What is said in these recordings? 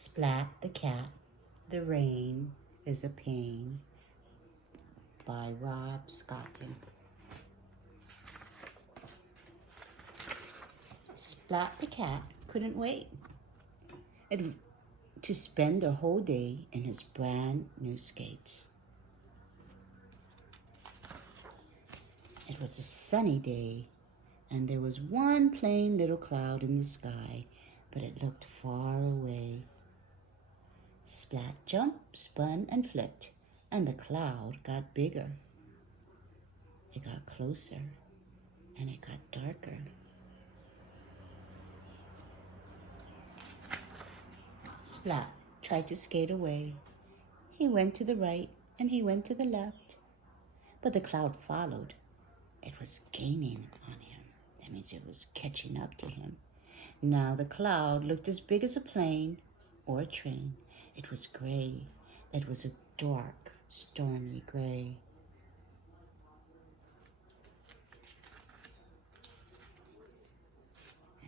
Splat the Cat, The Rain is a Pain by Rob Scotton. Splat the Cat couldn't wait to spend the whole day in his brand new skates. It was a sunny day, and there was one plain little cloud in the sky, but it looked far away. Splat jumped, spun, and flipped, and the cloud got bigger. It got closer, and it got darker. Splat tried to skate away. He went to the right, and he went to the left, but the cloud followed. It was gaining on him. That means it was catching up to him. Now the cloud looked as big as a plane or a train. It was gray. It was a dark, stormy gray.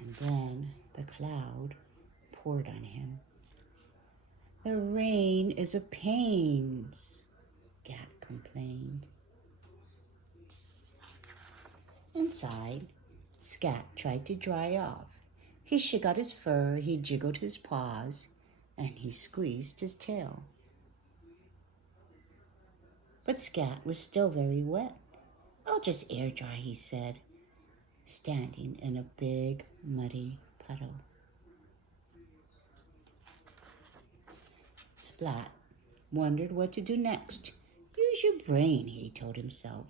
And then the cloud poured on him. The rain is a pain, Scat complained. Inside, Scat tried to dry off. He shook out his fur, he jiggled his paws, and he squeezed his tail. But Scat was still very wet. "I'll just air dry," he said, standing in a big, muddy puddle. Splat wondered what to do next. "Use your brain," he told himself.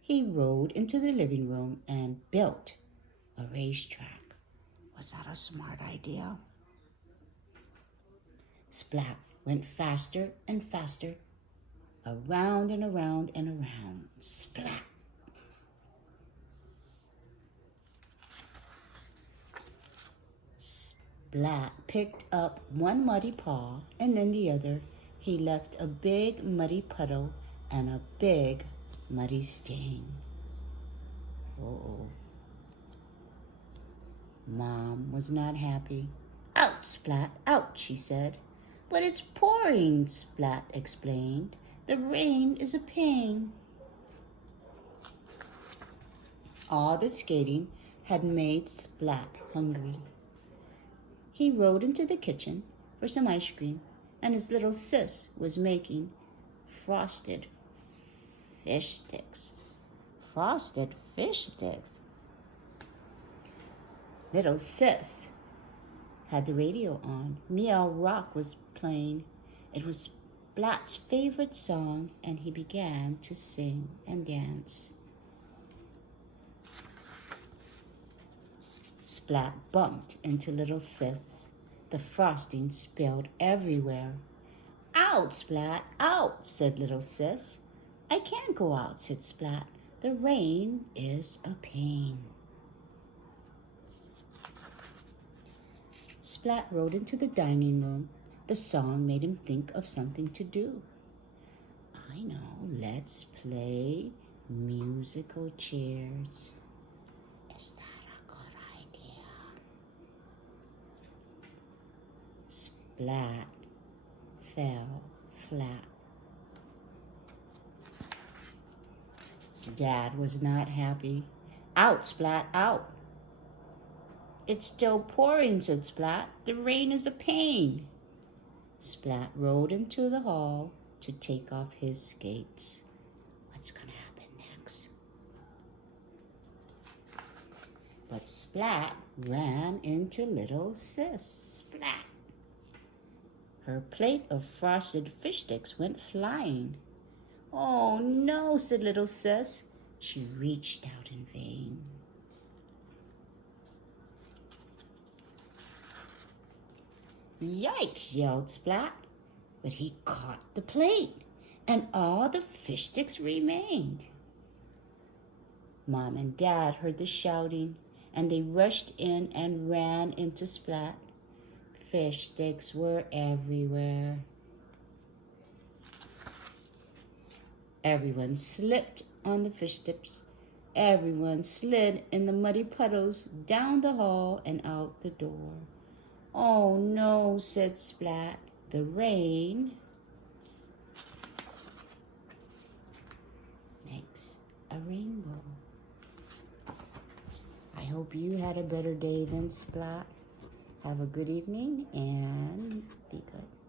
He rode into the living room and built a racetrack. Was that a smart idea? Splat went faster and faster, around and around and around. Splat! Splat picked up one muddy paw and then the other. He left a big muddy puddle and a big muddy stain. Uh-oh. Mom was not happy. "Out, Splat, out," she said. "But it's pouring," Splat explained. "The rain is a pain." All the skating had made Splat hungry. He rode into the kitchen for some ice cream, and his little sis was making frosted fish sticks. Frosted fish sticks. Little sis had the radio on. Meow Rock was playing. It was Splat's favorite song, and he began to sing and dance. Splat bumped into little sis. The frosting spilled everywhere. "Out, Splat, out," said little sis. "I can't go out," said Splat. "The rain is a pain." Splat rode into the dining room. The song made him think of something to do. "I know, let's play musical chairs." Is that a good idea? Splat fell flat. Dad was not happy. "Out, Splat, out." "It's still pouring," said Splat. "The rain is a pain." Splat rode into the hall to take off his skates. What's going to happen next? But Splat ran into little sis. Splat! Her plate of frosted fish sticks went flying. "Oh no," said little sis. She reached out in vain. "Yikes," yelled Splat, but he caught the plate, and all the fish sticks remained. Mom and Dad heard the shouting, and they rushed in and ran into Splat. Fish sticks were everywhere. Everyone slipped on the fish sticks. Everyone slid in the muddy puddles down the hall and out the door. Oh no, said Splat. The rain makes a rainbow. I hope you had a better day than Splat. Have a good evening and be good.